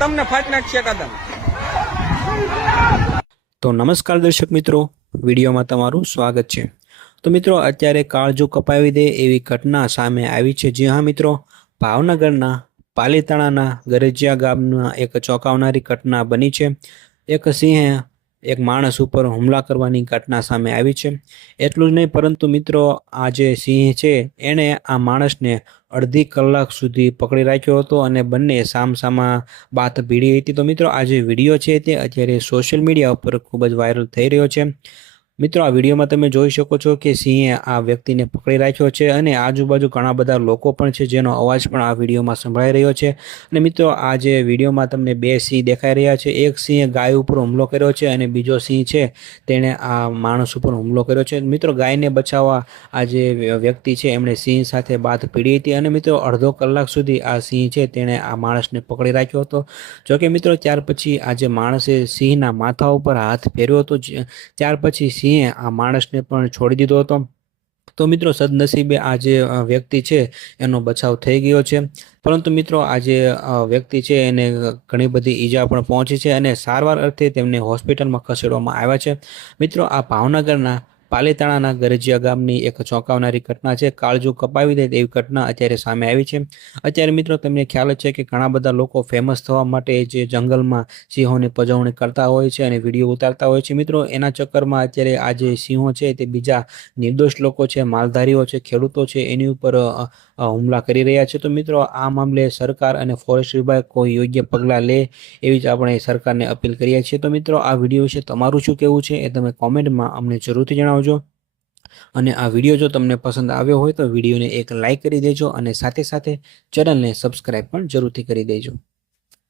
તમને ફાટ નાખશે કદમ. તો નમસ્કાર દર્શક મિત્રો, વિડીયોમાં તમારું સ્વાગત છે. તો મિત્રો, અત્યારે કાળજો કપાવી દે એવી ઘટના સામે આવી છે. જી હા મિત્રો, ભાવનગરના પાલીતાણાના ગરજિયા ગામના એક ચોંકાવનારી ઘટના બની છે. એક સિંહે એક માણસ ઉપર હુમલા કરવાની ઘટના સામે આવી છે. એટલું જ નહીં, પરંતુ મિત્રો, આ જે સિંહ છે એણે આ માણસને અડધી કલાક સુધી પકડી રાખ્યો હતો અને બંને સામસામા વાત ભીડી હતી. તો મિત્રો, આ જે વિડીયો છે તે અત્યારે સોશિયલ મીડિયા ઉપર ખૂબ જ વાયરલ થઈ રહ્યો છે. મિત્રો, આ વિડીયોમાં તમે જોઈ શકો છો કે સિંહે આ વ્યક્તિને પકડી રાખ્યો છે અને આજુબાજુ ઘણા બધા લોકો પણ છે જેનો અવાજ પણ આ વિડીયોમાં સંભળાઈ રહ્યો છે. અને મિત્રો, આ જે વિડીયોમાં તમને બે સિંહ દેખાઈ રહ્યા છે. એક સિંહે ગાય ઉપર હુમલો કર્યો છે અને બીજો સિંહ છે તેણે આ માણસ ઉપર હુમલો કર્યો છે. મિત્રો, ગાયને બચાવવા આ જે વ્યક્તિ છે એમણે સિંહ સાથે વાત ભીડી હતી અને મિત્રો અડધો કલાક સુધી આ સિંહ છે તેણે આ માણસને પકડી રાખ્યો હતો. જોકે મિત્રો, ત્યાર પછી આ જે માણસે સિંહના માથા ઉપર હાથ ફેર્યો હતો. ત્યાર પછી સિંહે આ માણસને પણ છોડી દીધો હતો. તો મિત્રો, સદનસીબે આ જે વ્યક્તિ છે એનો બચાવ થઈ ગયો છે. પરંતુ મિત્રો, આ જે વ્યક્તિ છે એને ઘણી બધી ઈજા પણ પહોંચી છે અને સારવાર અર્થે તેમને હોસ્પિટલમાં ખસેડવામાં આવ્યા છે. મિત્રો, આ ભાવનગરના પાલીતાણાના ગરજિયા ગામની એક ચોંકાવનારી ઘટના છે. કાળજું કપાવી દે એવી ઘટના અત્યારે સામે આવી છે. અત્યારે મિત્રો, તમને ખ્યાલ જ છે કે ઘણા બધા લોકો ફેમસ થવા માટે જે જંગલમાં સિંહોની પજવણી કરતા હોય છે અને વિડીયો ઉતારતા હોય છે. મિત્રો, એના ચક્કરમાં અત્યારે આ જે સિંહો છે તે બીજા નિર્દોષ લોકો છે, માલધારીઓ છે, ખેડૂતો છે એની ઉપર હુમલા કરી રહ્યા છે. તો મિત્રો, આ મામલે સરકાર અને ફોરેસ્ટ વિભાગ કોઈ યોગ્ય પગલાં લે એવી જ આપણે સરકારને અપીલ કરીએ છીએ. તો મિત્રો, આ વિડીયો વિશે તમારું શું કહેવું છે એ તમે કોમેન્ટમાં અમને જરૂરથી જણાવજો. અને આ વિડીયો જો તમને પસંદ આવ્યો હોય તો વિડીયોને એક લાઇક કરી દેજો અને સાથે સાથે ચેનલને સબસ્ક્રાઈબ પણ જરૂરથી કરી દેજો.